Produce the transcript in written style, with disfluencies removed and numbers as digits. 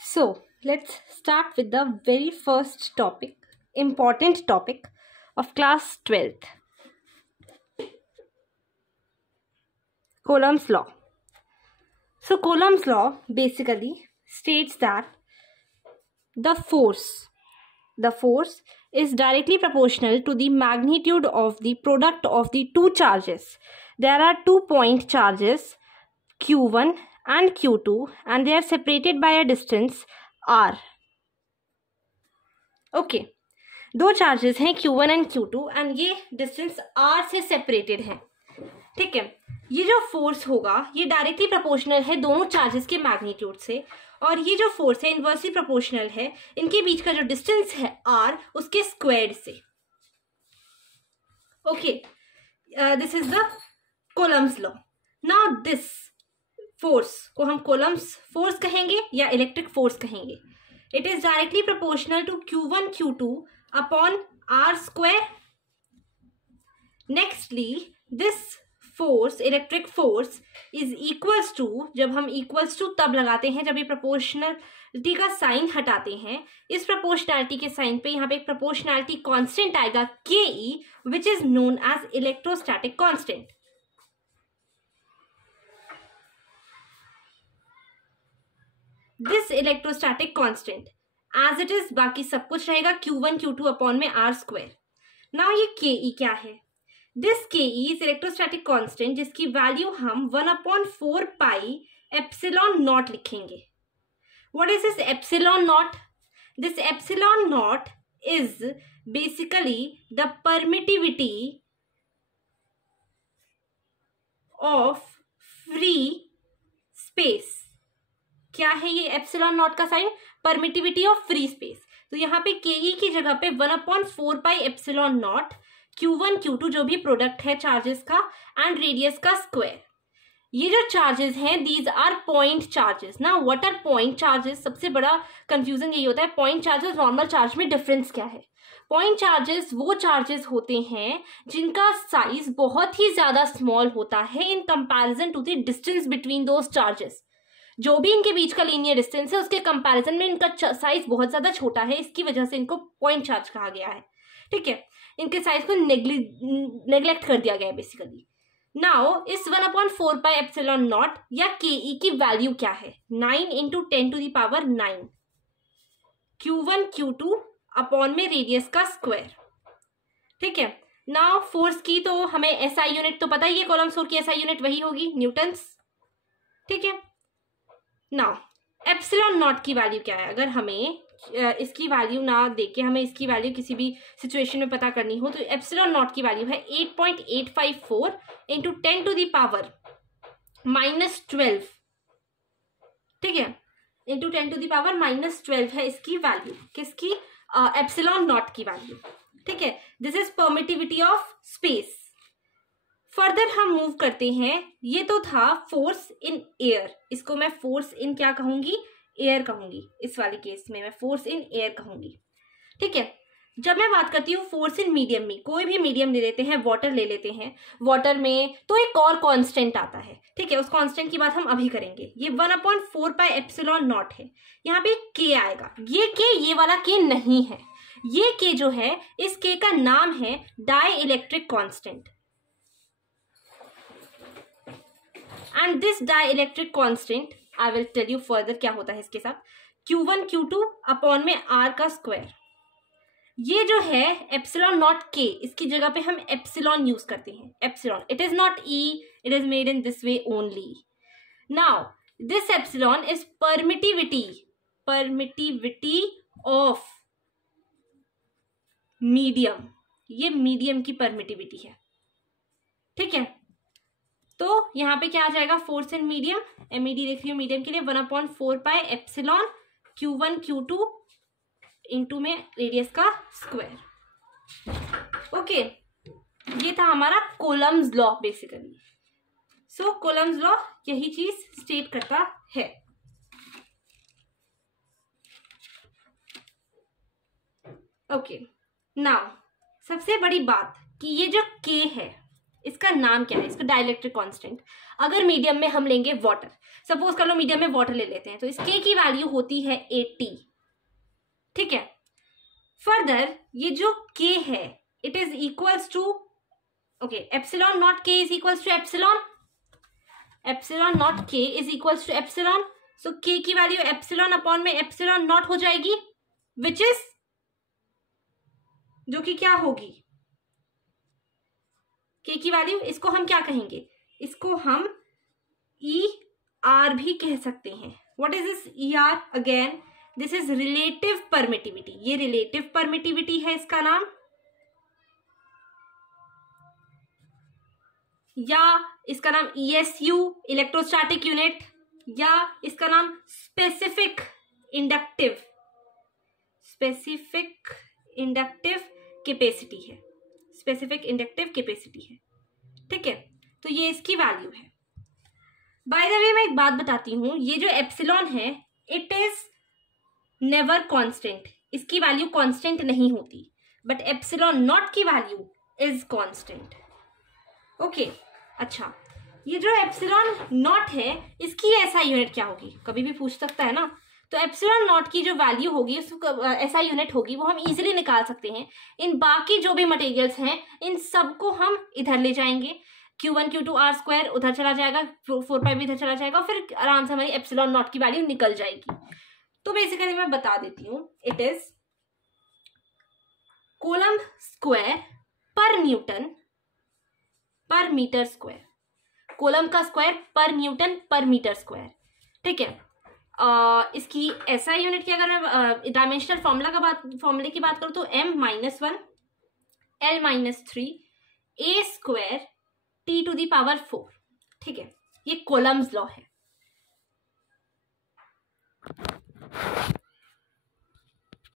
So, let's start with the very first topic, important topic of class 12th. Coulomb's law. So, Coulomb's law basically states that the force is directly proportional to the magnitude of the product of the two charges. There are 2 point charges Q1 and Q2 and they are separated by a distance R. Okay. दो charges हैं Q1 and Q2 and ये distance R से separated है. ठीक है. ये जो force होगा ये डायरेक्टली प्रोपोर्शनल है दोनों चार्जेस के मैग्नीट्यूड से और ये जो फोर्स है इनवर्सली प्रोपोर्शनल है इनके बीच का जो डिस्टेंस है R उसके स्क्वायर्ड से. Okay. This is the Coulomb's law. Now this force को हम कोलम्स फोर्स कहेंगे या इलेक्ट्रिक फोर्स कहेंगे. It is directly proportional to Q1 Q2 upon R square. Nextly, this force, electric force is equals to, जब हम equals to तब लगाते हैं जब ये proportionality का साइन हटाते हैं. इस proportionality के साइन पे यहाँ पे एक proportionality constant आएगा KE, which is known as electrostatic constant. This electrostatic constant as it is बाकी सब कुछ रहेगा Q1 Q2 अपॉन में R स्क्वायर. नाउ ये KE क्या है? This KE is electrostatic constant जिसकी वैल्यू हम 1/4 पाई एप्सिलॉन नॉट लिखेंगे. What is this epsilon naught? This epsilon naught is basically the permittivity of free space. क्या है ये एप्सिलॉन नॉट का sign? Permittivity of free space. तो यहाँ पे KE की जगह पे 1/4 pi epsilon not Q1 Q2 जो भी प्रोडक्ट है चार्जेस का एंड रेडियस का स्क्वायर. ये जो चार्जेस हैं दीज आर पॉइंट चार्जेस. ना व्हाट आर पॉइंट चार्जेस? सबसे बड़ा कंफ्यूजन यही होता है पॉइंट चार्जेस नॉर्मल चार्ज में डिफरेंस क्या है. पॉइंट चार्जेस वो चार्जेस होते हैं जिनका साइज बहुत ही ज्यादा स्मॉल होता है in comparison to the distance between those charges. जो भी इनके बीच का लीनियर डिस्टेंस है उसके कंपैरिजन में इनका साइज बहुत ज्यादा छोटा है. इसकी वजह से इनको पॉइंट चार्ज कहा गया है. ठीक है. इनके साइज को नेग्लेक्ट कर दिया गया है बेसिकली. नाउ इस 1/4 पाई एप्सिलॉन नॉट या KE की वैल्यू क्या है? 9 × 10⁹ Q1 Q2 अपॉन में रेडियस का स्क्वायर. ठीक है. नाउ फोर्स की तो हमें SI यूनिट तो पता ही है. कॉलम फोर्स की SI यूनिट वही होगी न्यूटन्स. ठीक है. नाउ एप्सिलॉन नॉट की वैल्यू क्या है? अगर हमें इसकी वैल्यू ना देके हमें इसकी वैल्यू किसी भी सिचुएशन में पता करनी हो तो एप्सिलॉन नॉट की वैल्यू है 8.854 × 10⁻12. ठीक है. × 10⁻12 है इसकी वैल्यू. किसकी? एप्सिलॉन नॉट की वैल्यू. ठीक है. This is permittivity of space. Further हम मूव करते हैं. ये तो था फोर्स इन एयर. इसको मैं फोर्स इन क्या कहूंगी? एयर कहूंगी. इस वाले केस में मैं फोर्स इन एयर कहूंगी. ठीक है. जब मैं बात करती हूँ फोर्स इन मीडियम में, कोई भी मीडियम ले लेते हैं, वाटर ले लेते हैं, वाटर में तो एक और कांस्टेंट आता है. ठीक है. उस कांस्टेंट की बात हम अभी करेंगे. ये 1/4 पाई एप्सिलॉन नॉट है. यहाँ पे K आएगा. ये K ये वाला K नहीं है. ये K जो है इस K का नाम है dielectric constant. And this dielectric constant I will tell you further क्या होता है इसके साथ. Q1 Q2 अपॉन में R का स्क्वायर. ये जो है एप्सिलॉन नॉट K इसकी जगह पे हम एप्सिलॉन यूज करते हैं. Epsilon it is not E, it is made in this way only. Now this epsilon is permittivity of medium. ये मीडियम की परमिटिविटी है. ठीक है. तो यहाँ पे क्या आ जाएगा? Force in medium. MED देख रही हूँ मीडियम के लिए 1/4 pi epsilon Q1 Q2 into में रेडियस का स्क्वायर. ओके. ये था हमारा कोलम्स लॉ बेसिकली. सो कोलम्स लॉ यही चीज स्टेट करता है. ओके. नाउ सबसे बड़ी बात कि ये जो K है इसका नाम क्या है, इसका डाइलेक्ट्रिक कांस्टेंट। अगर मीडियम में हम लेंगे वाटर, सपोज कर लो मीडियम में वाटर ले लेते हैं, तो इस K की वैल्यू होती है 80, ठीक है। फर्दर ये जो K है it is equals to, okay, epsilon naught K is equals to epsilon naught K is equals to epsilon, so K की वैल्यू एप्सिलॉन अपॉन में एप्सिलॉन नॉट हो जाएगी, विच इज, जो कि क्या होगी, K की वैल्यू, इसको हम क्या कहेंगे, इसको हम ER भी कह सकते हैं। What is this ER? Again this is relative permittivity, ये रिलेटिव परमिटिविटी है इसका नाम, या इसका नाम ESU इलेक्ट्रोस्टैटिक यूनिट, या इसका नाम स्पेसिफिक इंडक्टिव कैपेसिटी है, स्पेसिफिक इंडक्टिव कैपेसिटी है, ठीक है। तो ये इसकी वैल्यू है। बाय द वे मैं एक बात बताती हूं, ये जो एप्सिलॉन है इट इज नेवर कांस्टेंट, इसकी वैल्यू कांस्टेंट नहीं होती, बट एप्सिलॉन नॉट की वैल्यू इज कांस्टेंट, ओके। अच्छा, ये जो एप्सिलॉन नॉट है इसकी एसआई यूनिट क्या होगी, कभी भी पूछ सकता है ना। तो एप्सिलॉन नॉट की जो वैल्यू होगी, एसआई यूनिट होगी, वो हम इजीली निकाल सकते हैं। इन बाकी जो भी मटेरियल्स हैं इन सबको हम इधर ले जाएंगे, Q1 Q2 R स्क्वायर उधर चला जाएगा, 4 भी इधर चला जाएगा, फिर आराम से हमारी एप्सिलॉन नॉट की वैल्यू निकल जाएगी। तो बेसिकली मैं बता देती हूँ, इट इज कूलम्ब स्क्वायर पर न्यूटन पर मीटर स्क्वायर, कूलम्ब का स्क्वायर पर न्यूटन पर मीटर स्क्वायर, ठीक है। इसकी एसआई यूनिट की अगर मैं डायमेंशनल फॉर्मूले की बात करूँ तो m-1 L-3 a square T⁴, ठीक है। ये कूलम्ब्स लॉ है।